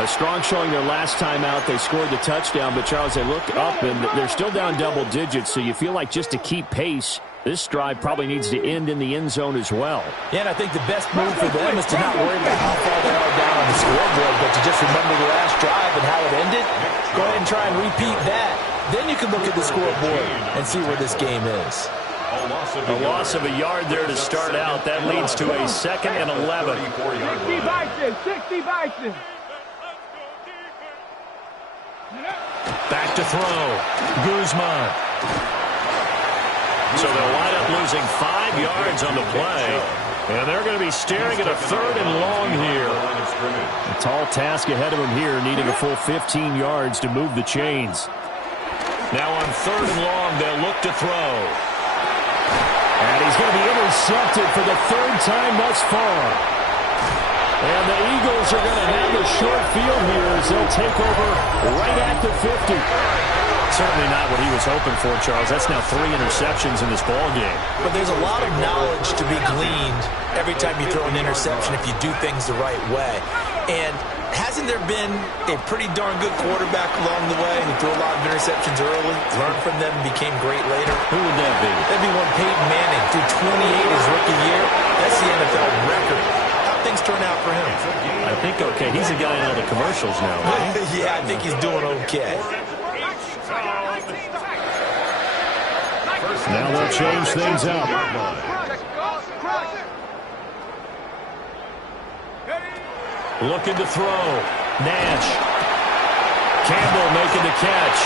A strong showing their last time out. They scored the touchdown, but, Charles, they look up, and they're still down double digits, so you feel like just to keep pace, this drive probably needs to end in the end zone as well. Yeah, and I think the best move for them is to not worry about how far they are down on the scoreboard, but to just remember the last drive and how it ended. Go ahead and try and repeat that. Then you can look at the scoreboard and see where this game is. A loss of a yard there to start out. That leads to a 2nd and 11. 60 Bison, 60 Bison. Back to throw. Guzman. So they'll wind up losing 5 yards on the play. And they're going to be staring at a 3rd and long here. A tall task ahead of them here, needing a full 15 yards to move the chains. Now on 3rd and long, they'll look to throw. And he's going to be intercepted for the 3rd time thus far. And the Eagles are going to have a short field here as they'll take over right at the 50. Certainly not what he was hoping for, Charles. That's now 3 interceptions in this ball game. But there's a lot of knowledge to be gleaned every time you throw an interception if you do things the right way. And hasn't there been a pretty darn good quarterback along the way who threw a lot of interceptions early, learned from them, and became great later? Who would that be? That'd be one Peyton Manning. Threw 28 his rookie year. That's the NFL record. How things turn out for him? I think okay. He's a guy in all the commercials now, right? Yeah, I think he's doing okay. Now they'll change things up. Looking to throw. Nash. Campbell making the catch.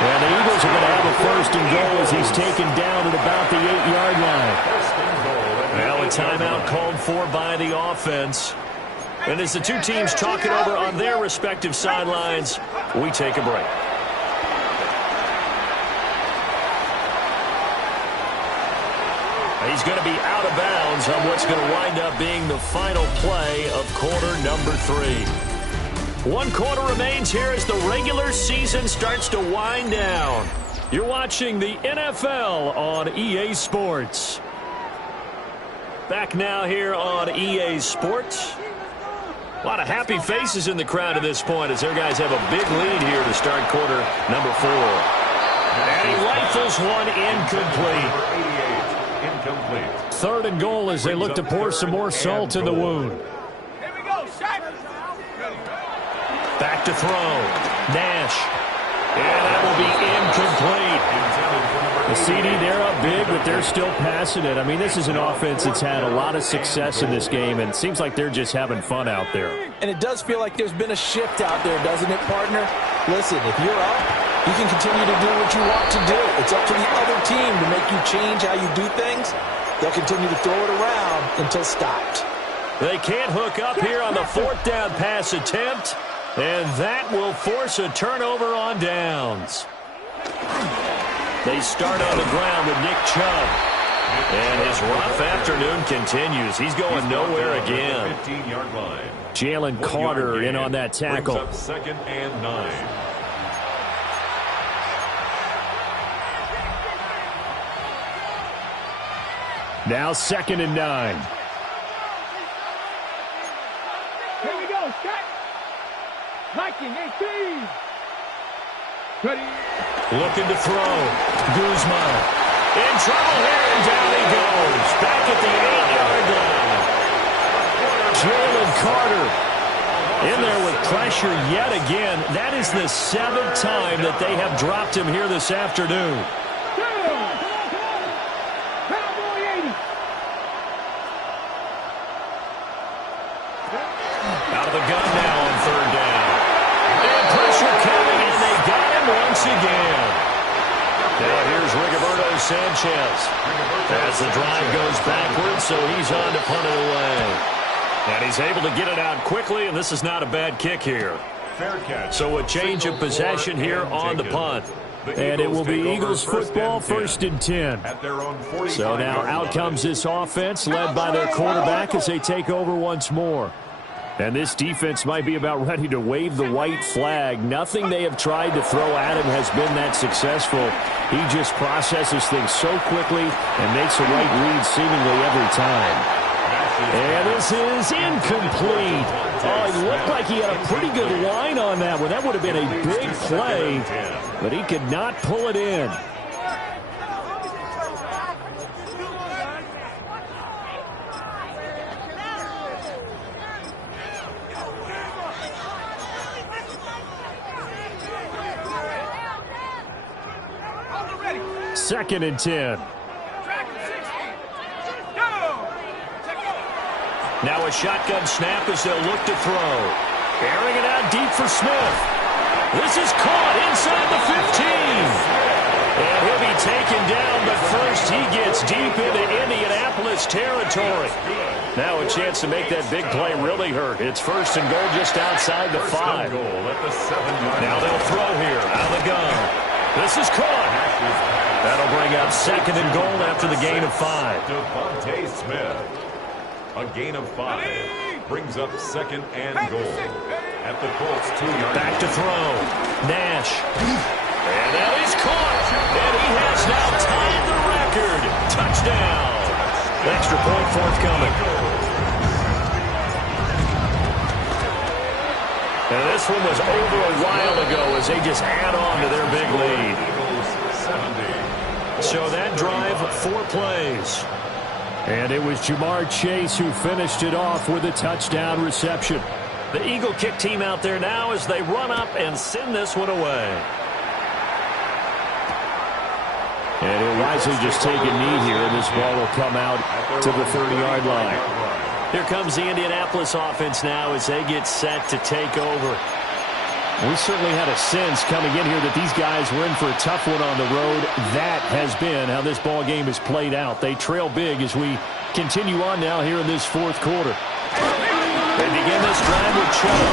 And the Eagles are going to have a 1st and goal as he's taken down at about the 8-yard line. Now a timeout called for by the offense. And as the two teams talk it over on their respective sidelines, we take a break. He's going to be out of bounds on what's going to wind up being the final play of quarter number 3. 1 quarter remains here as the regular season starts to wind down. You're watching the NFL on EA Sports. Back now here on EA Sports. A lot of happy faces in the crowd at this point as their guys have a big lead here to start quarter number 4. And he rifles one incomplete. 3rd and goal as they look to pour some more salt in the wound. Back to throw. Nash. And that will be incomplete. The CD, they're up big, but they're still passing it. I mean, this is an offense that's had a lot of success in this game, and it seems like they're just having fun out there. And it does feel like there's been a shift out there, doesn't it, partner? Listen, if you're up, you can continue to do what you want to do. It's up to the other team to make you change how you do things. They'll continue to throw it around until stopped. They can't hook up here on the fourth down pass attempt, and that will force a turnover on downs. They start on the ground with Nick Chubb. And his rough afternoon continues. He's going nowhere again. 15-yard line. Jalen Carter in on that tackle. Brings up second and 9. Now second and 9. Here we go, set. Liking 18. Ready. Looking to throw. Guzman. In trouble here, and down he goes. Back at the 8-yard line. Jalen Carter in there with pressure yet again. That is the 7th time that they have dropped him here this afternoon. Cowboy 80. Out of the gun now on third down. And pressure coming, and they got him once again. Now here's Rigoberto Sanchez as the drive goes backwards, so he's on to punt it away. And he's able to get it out quickly, and this is not a bad kick here. Fair catch. So a change of possession here on the punt. And it will be Eagles football, first and 10. At their own 45-yard So now out comes this offense, led by their quarterback as they take over once more. And this defense might be about ready to wave the white flag. Nothing they have tried to throw at him has been that successful. He just processes things so quickly and makes the right read seemingly every time. And this is incomplete. Oh, it looked like he had a pretty good line on that one. That would have been a big play, but he could not pull it in. Second and 10. Now a shotgun snap as they'll look to throw. Airing it out deep for Smith. This is caught inside the 15. And he'll be taken down, but first he gets deep into Indianapolis territory. Now a chance to make that big play really hurt. It's first and goal just outside the 5. Now they'll throw here out of the gun. This is caught. That'll bring up second and goal after the gain of 5. Devontae Smith. A gain of 5 brings up second and goal at the Colts 2-yard line. Back to throw. Nash. And that is caught. And he has now tied the record. Touchdown. Extra point forthcoming. And this one was over a while ago as they just add on to their big lead. So that drive, 4 plays. And it was Jamar Chase who finished it off with a touchdown reception. The Eagle kick team out there now as they run up and send this one away. And he'll wisely just take a knee here, and this ball will come out to the 30-yard line. Here comes the Indianapolis offense now as they get set to take over. We certainly had a sense coming in here that these guys were in for a tough one on the road. That has been how this ball game is played out. They trail big as we continue on now here in this fourth quarter. They begin this drive with Chubb.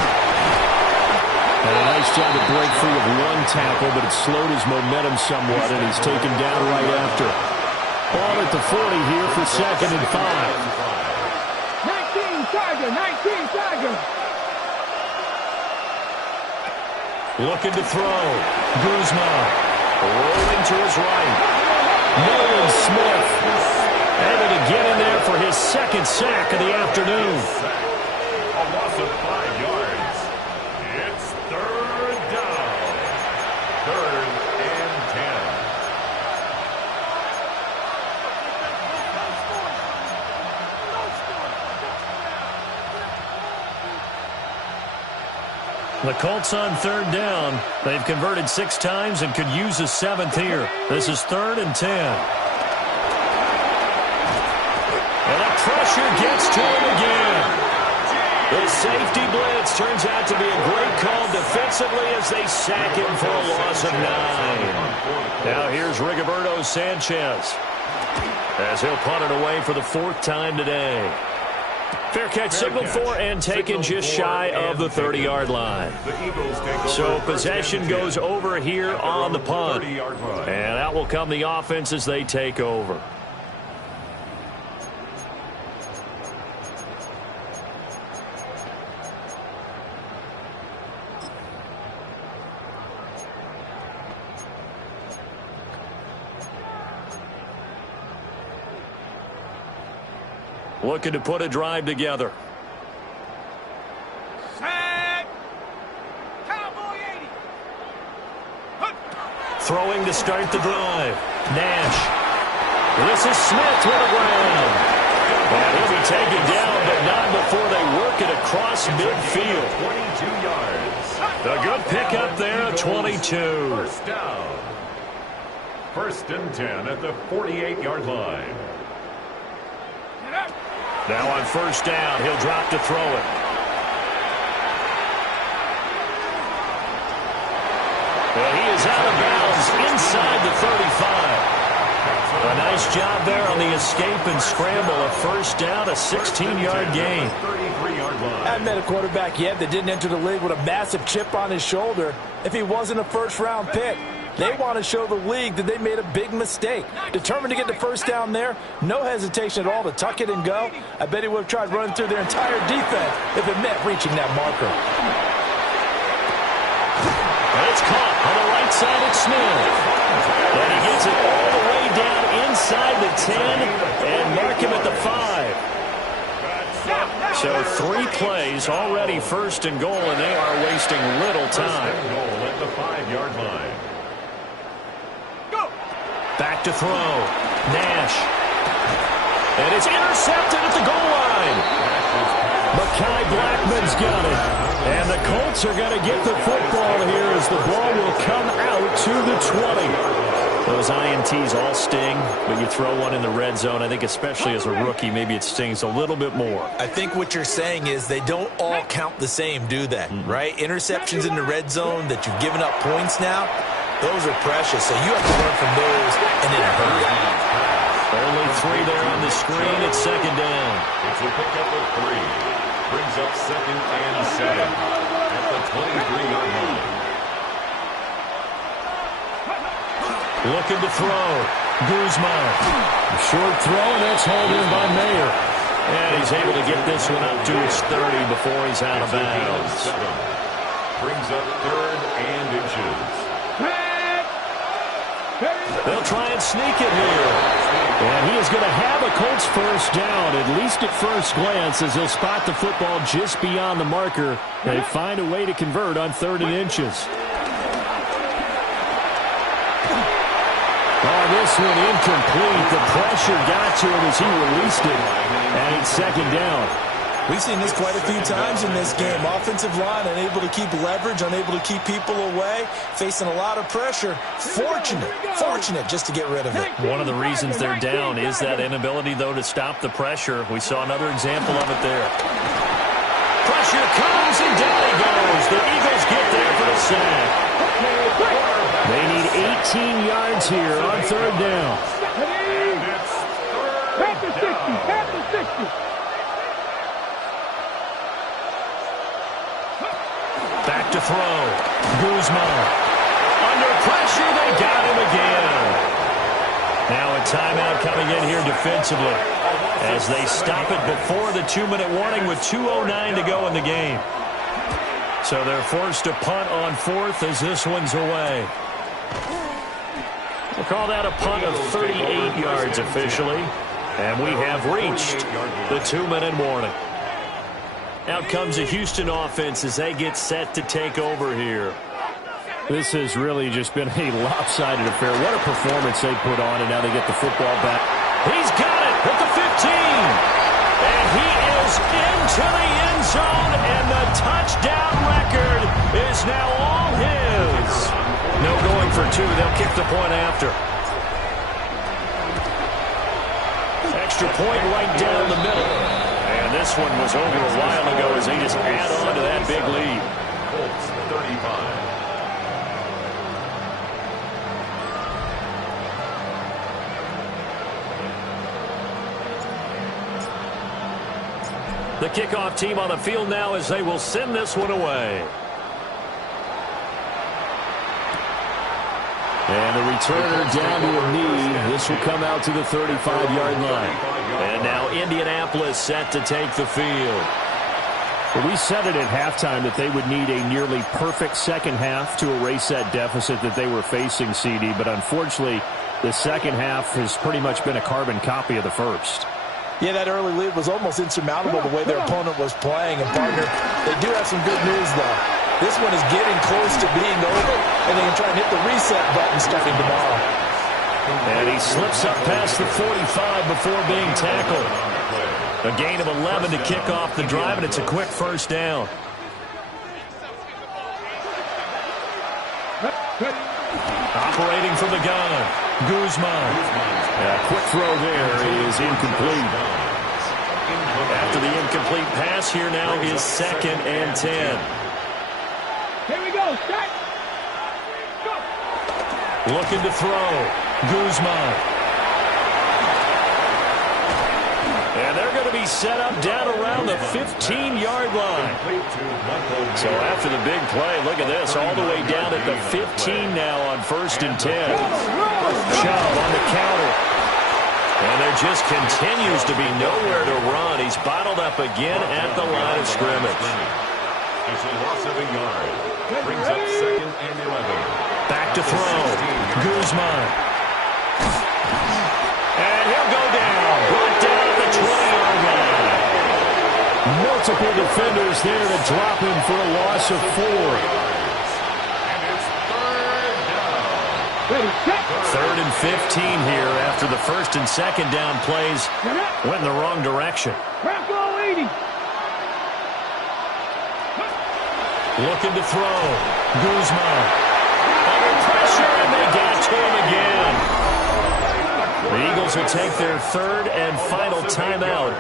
And a nice job to break free of one tackle, but it slowed his momentum somewhat, and he's taken down right after. Ball at the 40 here for second and 5. 19 Tiger, 19 Tiger. Looking to throw. Guzman rolling to his right. Nolan Smith able to get in there for his second sack of the afternoon. A loss of 5 yards. It's third down. Third and 10. The Colts on third down. They've converted 6 times and could use a 7th here. This is 3rd and 10. And the pressure gets to him again. The safety blitz turns out to be a great call defensively as they sack him for a loss of 9. Now here's Rigoberto Sanchez as he'll punt it away for the 4th time today. Fair catch signaled for and taken just shy of the 30-yard line. So possession goes over here on the punt. And out will come the offense as they take over. Looking to put a drive together. Set. Cowboy 80. Throwing to start the drive. Nash. This is Smith with a ground. And he'll be taken down, but not before they work it across midfield. 22 yards. A good pickup there at 22. First down. 1st and 10 at the 48-yard line. Now on 1st down, he'll drop to throw it. Well, he is out of bounds inside the 35. A nice job there on the escape and scramble. A 1st down, a 16-yard gain. 33-yard line. I haven't met a quarterback yet that didn't enter the league with a massive chip on his shoulder if he wasn't a first-round pick. They want to show the league that they made a big mistake. Determined to get the 1st down there, no hesitation at all to tuck it and go. I bet he would have tried running through their entire defense if it meant reaching that marker. And it's caught on the right side at Smith. And he gets it all the way down inside the 10 and mark him at the 5. So 3 plays already 1st and goal, and they are wasting little time. First and goal at the 5-yard line. Back to throw. Nash. And it's intercepted at the goal line. Mekhi Blackman's got it. And the Colts are going to get the football here as the ball will come out to the 20. Those INTs all sting, but you throw one in the red zone, I think especially as a rookie, maybe it stings a little bit more. I think what you're saying is they don't all count the same, do they? Right? Interceptions in the red zone that you've given up points now, those are precious, so you have to learn from those and in a hurry. Only 3 there on the screen at 2nd down. It's a pickup of 3. Brings up 2nd and 7 at the 23-yard line. Looking to throw. Guzman. Short throw, and that's hauled in by Mayer. And he's able to get this one up to his 30 before he's out of bounds. Brings up 3rd and inches. They'll try and sneak it here. And he is going to have a Colts 1st down, at least at first glance, as he'll spot the football just beyond the marker. They find a way to convert on 3rd and inches. Oh, this one incomplete. The pressure got to him as he released it. And it's 2nd down. We've seen this quite a few times in this game. Offensive line unable to keep leverage, unable to keep people away, facing a lot of pressure. Fortunate just to get rid of it. One of the reasons they're down is that inability, though, to stop the pressure. We saw another example of it there. Pressure comes, and down he goes. The Eagles get there for the sack. They need 18 yards here on 3rd down. At the 60, at the 60. Back to throw. Guzman. Under pressure, they got him again. Now a timeout coming in here defensively as they stop it before the 2-minute warning with 2:09 to go in the game. So they're forced to punt on 4th as this one's away. We'll call that a punt of 38 yards officially. And we have reached the 2-minute warning. Out comes the Houston offense as they get set to take over here. This has really just been a lopsided affair. What a performance they put on, and now they get the football back. He's got it at the 15. And he is into the end zone, and the touchdown record is now all his. No going for two. They'll kick the point after. Extra point right down the middle. And this one was over a while ago as they just add on to that big lead. Colts 35. The kickoff team on the field now as they will send this one away. And the returner down to a knee. This will come out to the 35-yard line. And now Indianapolis set to take the field. Well, we said it at halftime that they would need a nearly perfect second half to erase that deficit that they were facing, CD. But unfortunately, the second half has pretty much been a carbon copy of the first. Yeah, that early lead was almost insurmountable the way their opponent was playing. And, partner, they do have some good news, though. This one is getting close to being over, and they can try and hit the reset button starting tomorrow. And he slips up past the 45 before being tackled. A gain of 11 to kick off the drive, and it's a quick first down. Operating from the gun, Guzman. A quick throw there is incomplete. After the incomplete pass, here now is 2nd and 10. Here we go. Set. Go. Looking to throw, Guzman. And they're going to be set up down around the 15-yard line. So after the big play, look at this, all the way down at the 15 now on 1st and 10. Chubb on the counter. And there just continues to be nowhere to run. He's bottled up again at the line of scrimmage. It's a loss of a yard. Brings up 2nd and 11. Back to throw. Guzman. And he'll go down. Brought down at the 20-yard line. Multiple defenders there to drop him for a loss of 4. Ready, set. 3rd and 15 here after the 1st and 2nd down plays went in the wrong direction. Bronco 80. Looking to throw. Guzman. Under pressure, and they get to him again. The Eagles will take their 3rd and final timeout.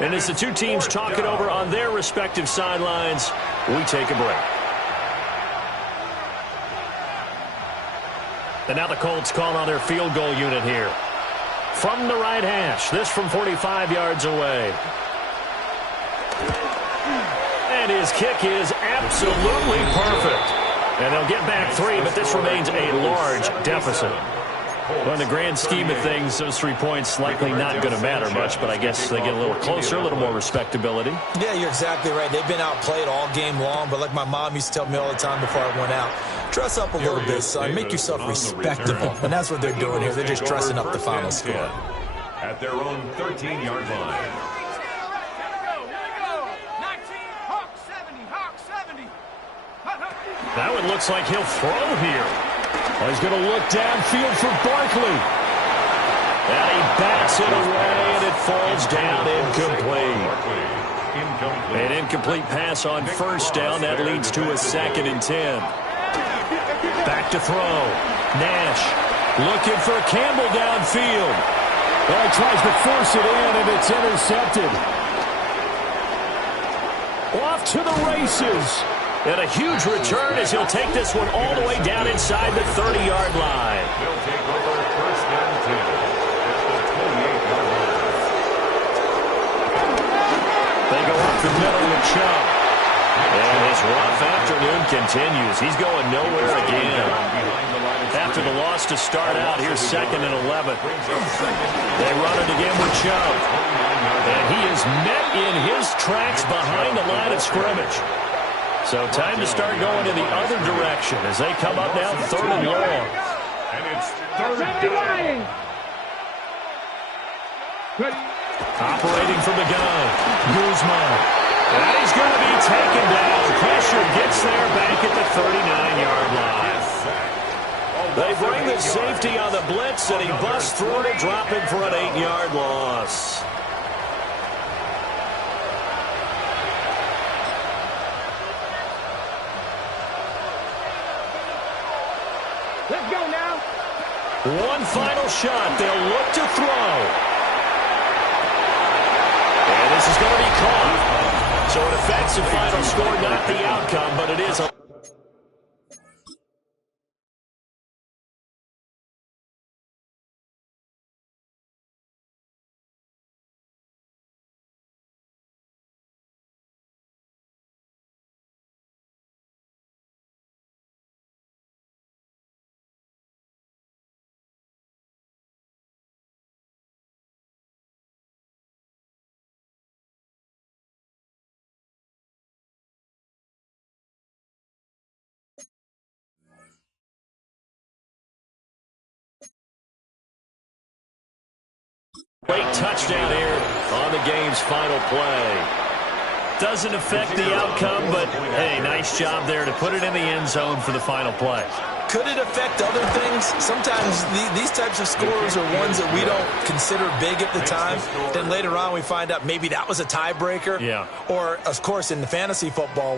And as the two teams talk it over on their respective sidelines, we take a break. And now the Colts call on their field goal unit here. From the right hash, this from 45 yards away. And his kick is absolutely perfect. And they'll get back 3, but this remains a large deficit. Well, in the grand scheme of things, those 3 points likely not going to matter much, but I guess they get a little closer, a little more respectability. Yeah, you're exactly right. They've been outplayed all game long, but like my mom used to tell me all the time before I went out, dress up a little bit, son. Make yourself respectable. And that's what they're doing here. They're just dressing up the final score. At their own 13-yard line. That one looks like he'll throw here. Oh, he's going to look downfield for Barkley. And he bats it away, and it falls down incomplete. An incomplete pass on 1st down. That leads to a 2nd and 10. Back to throw. Nash looking for Campbell downfield. Well, he tries to force it in, and it's intercepted. Off to the races. And a huge return as he'll take this one all the way down inside the 30-yard line. They'll take over 1st and 10 at the 28-yard line. They go up the middle with Chubb. And his rough afternoon continues. He's going nowhere again. After the loss to start out, here's 2nd and 11. They run it again with Chubb. And he is met in his tracks behind the line of scrimmage. So time to start going in the other direction as they come up now 3rd and long. And it's 3rd down. Operating from the gun, Guzman. And he's going to be taken down. Pressure gets there back at the 39-yard line. They bring the safety on the blitz, and he busts through to drop him for an 8-yard loss. Let's go now. One final shot. They'll look to throw. And this is going to be caught. So it affects the final score, not the outcome, but it is a... Late touchdown here on the game's final play. Doesn't affect the outcome, but, hey, nice job there to put it in the end zone for the final play. Could it affect other things? Sometimes these types of scores are ones that we don't consider big at the time. Then later on we find out maybe that was a tiebreaker. Yeah. Or, of course, in the fantasy football